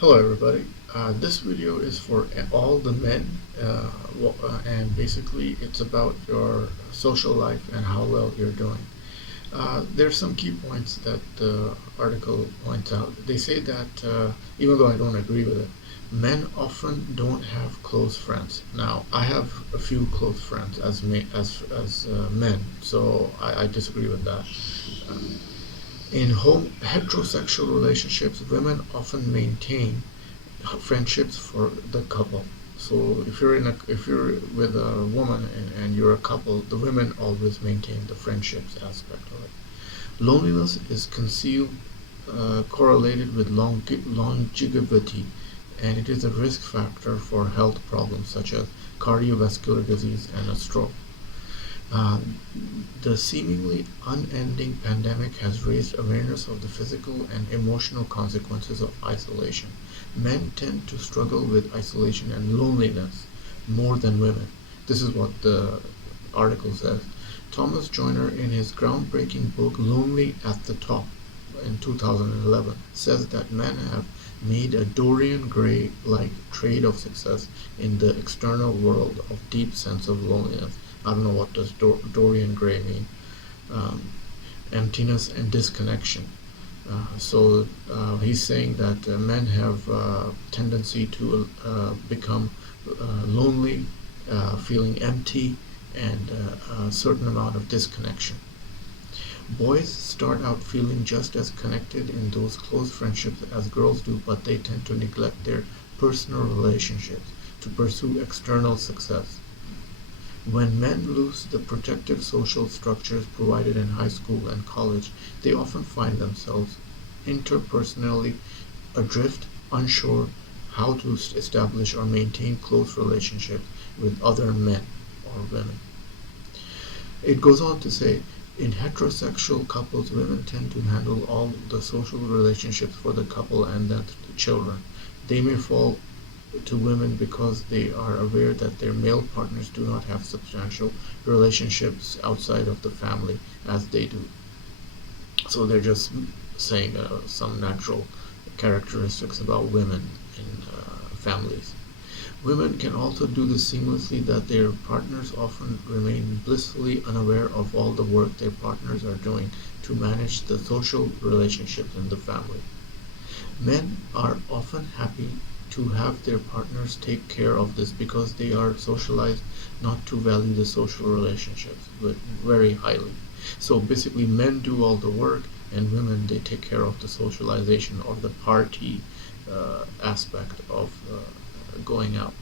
Hello everybody. This video is for all the men and basically it's about your social life and how well you're doing. There's some key points that the article points out. They say that even though I don't agree with it, men often don't have close friends. Now, I have a few close friends as men, so I disagree with that. In home heterosexual relationships, women often maintain friendships for the couple. So if you're with a woman and you're a couple, the women always maintain the friendships aspect of it. Loneliness is concealed, correlated with longevity, and it is a risk factor for health problems such as cardiovascular disease and a stroke. Uh, the seemingly unending pandemic has raised awareness of the physical and emotional consequences of isolation. Men tend to struggle with isolation and loneliness more than women. This is what the article says. Thomas Joyner, in his groundbreaking book Lonely at the Top in 2011, says that men have made a Dorian Gray like trade of success in the external world of deep sense of loneliness. I don't know what does Dorian Gray mean. Um, Emptiness and disconnection. He's saying that men have tendency to become lonely, feeling empty, and a certain amount of disconnection. Boys start out feeling just as connected in those close friendships as girls do, but they tend to neglect their personal relationships to pursue external success. When men lose the protective social structures provided in high school and college, they often find themselves interpersonally adrift, unsure how to establish or maintain close relationships with other men or women. It goes on to say, in heterosexual couples, women tend to handle all the social relationships for the couple and the children. They may fall to women because they are aware that their male partners do not have substantial relationships outside of the family as they do. So they're just saying some natural characteristics about women in families. Women can also do this seamlessly that their partners often remain blissfully unaware of all the work their partners are doing to manage the social relationships in the family. Men are often happy to have their partners take care of this because they are socialized not to value the social relationships but very highly. So basically men do all the work and women they take care of the socialization or the party aspect of going out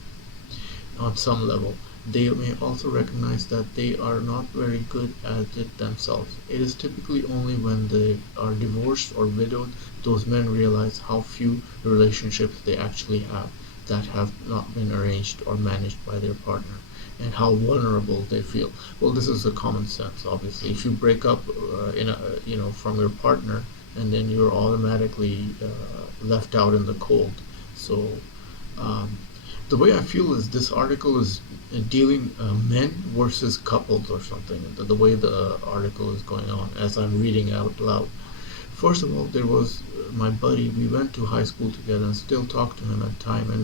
on some level. They may also recognize that they are not very good at it themselves. It is typically only when they are divorced or widowed those men realize how few relationships they actually have that have not been arranged or managed by their partner and how vulnerable they feel. Well, this is a common sense, obviously. If you break up from your partner and then you're automatically left out in the cold. So um, the way I feel is this article is dealing men versus couples or something. The way the article is going on as I'm reading out loud. First of all, there was my buddy. We went to high school together and still talk to him at time, and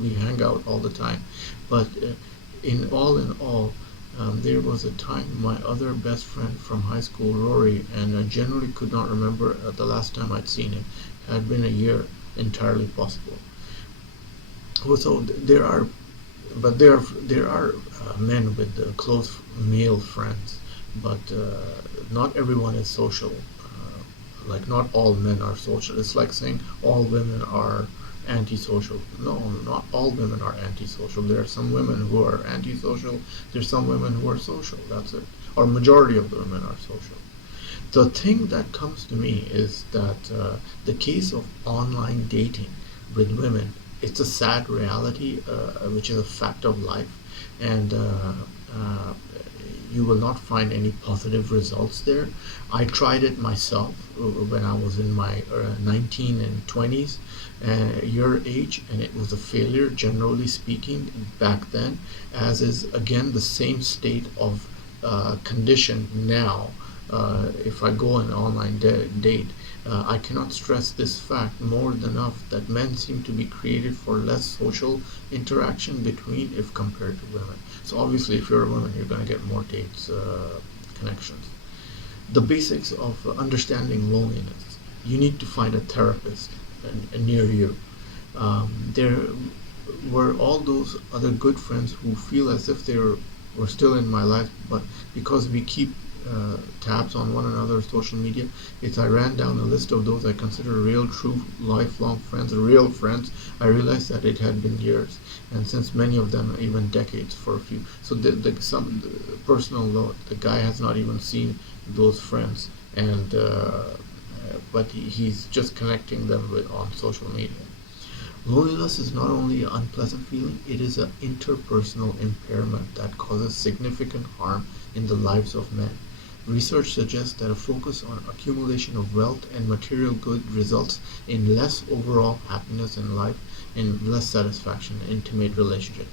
we hang out all the time. But in all, there was a time my other best friend from high school, Rory, and I generally could not remember the last time I'd seen him. Had been a year, entirely possible. Well, so there are men with close male friends, but not everyone is social. Like not all men are social. It's like saying all women are antisocial. No, not all women are antisocial. There are some women who are antisocial. There's some women who are social. That's it. Or majority of the women are social. The thing that comes to me is that the case of online dating with women, it's a sad reality, which is a fact of life, and uh, you will not find any positive results there. I tried it myself when I was in my 19 and 20s year age, and it was a failure, generally speaking, back then, as is again the same state of condition now. If I go on an online date, I cannot stress this fact more than enough that men seem to be created for less social interaction between if compared to women. So obviously, if you're a woman, you're going to get more dates, connections. The basics of understanding loneliness. You need to find a therapist near you. There were all those other good friends who feel as if were still in my life, but because we keep tabs on one another's social media, if I ran down a list of those I consider real, true, lifelong friends, real friends, I realized that it had been years, and since many of them even decades for a few. So the personal note, the guy has not even seen those friends, and but he's just connecting them with on social media. Loneliness is not only an unpleasant feeling, it is an interpersonal impairment that causes significant harm in the lives of men. Research suggests that a focus on accumulation of wealth and material goods results in less overall happiness in life and less satisfaction in intimate relationship.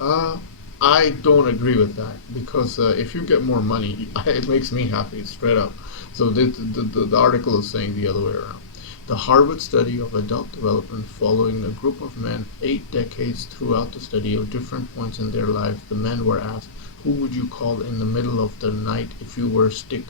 Uh, I don't agree with that because if you get more money, it makes me happy straight up. So the article is saying the other way around. The Harvard study of adult development following a group of men 8 decades. Throughout the study of different points in their lives, the men were asked, who would you call in the middle of the night if you were sick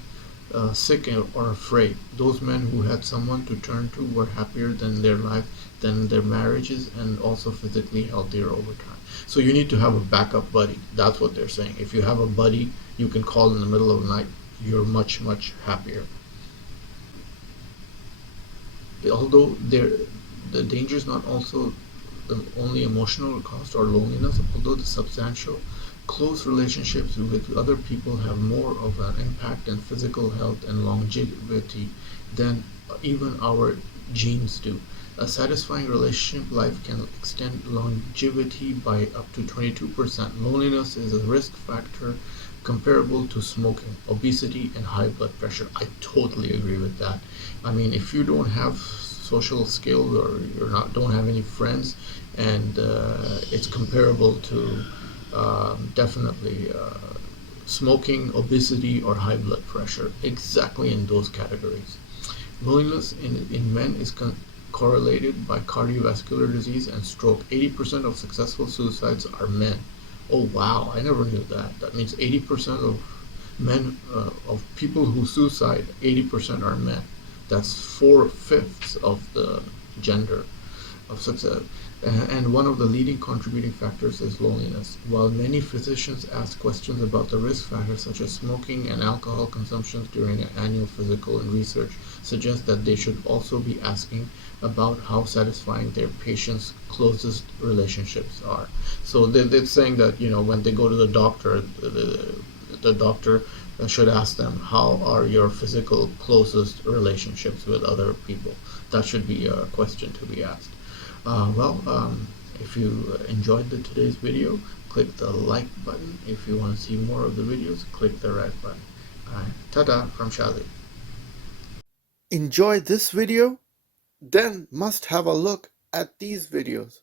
or afraid? Those men who had someone to turn to were happier than their life, than their marriages, and also physically healthier over time. So you need to have a backup buddy. That's what they're saying. If you have a buddy you can call in the middle of the night, you're much, much happier. Although the danger is not also the only emotional cost or loneliness, although the substantial close relationships with other people have more of an impact on physical health and longevity than even our genes do. A satisfying relationship life can extend longevity by up to 22%. Loneliness is a risk factor comparable to smoking, obesity, and high blood pressure. I totally agree with that. I mean, if you don't have social skills or you're not don't have any friends, and it's comparable to definitely smoking, obesity, or high blood pressure, exactly in those categories. Loneliness in men is correlated by cardiovascular disease and stroke. 80% of successful suicides are men. Oh wow, I never knew that. That means 80% of men, of people who suicide, 80% are men. That's 4/5 of the gender of success. And one of the leading contributing factors is loneliness. While many physicians ask questions about the risk factors such as smoking and alcohol consumption during an annual physical, and research suggests that they should also be asking about how satisfying their patients' closest relationships are. So they're saying that, when they go to the doctor, the doctor should ask them, how are your physical closest relationships with other people? That should be a question to be asked. If you enjoyed today's video, click the like button. If you want to see more of the videos, click the red button. Ta-da from Shali. Enjoy this video? Then must have a look at these videos.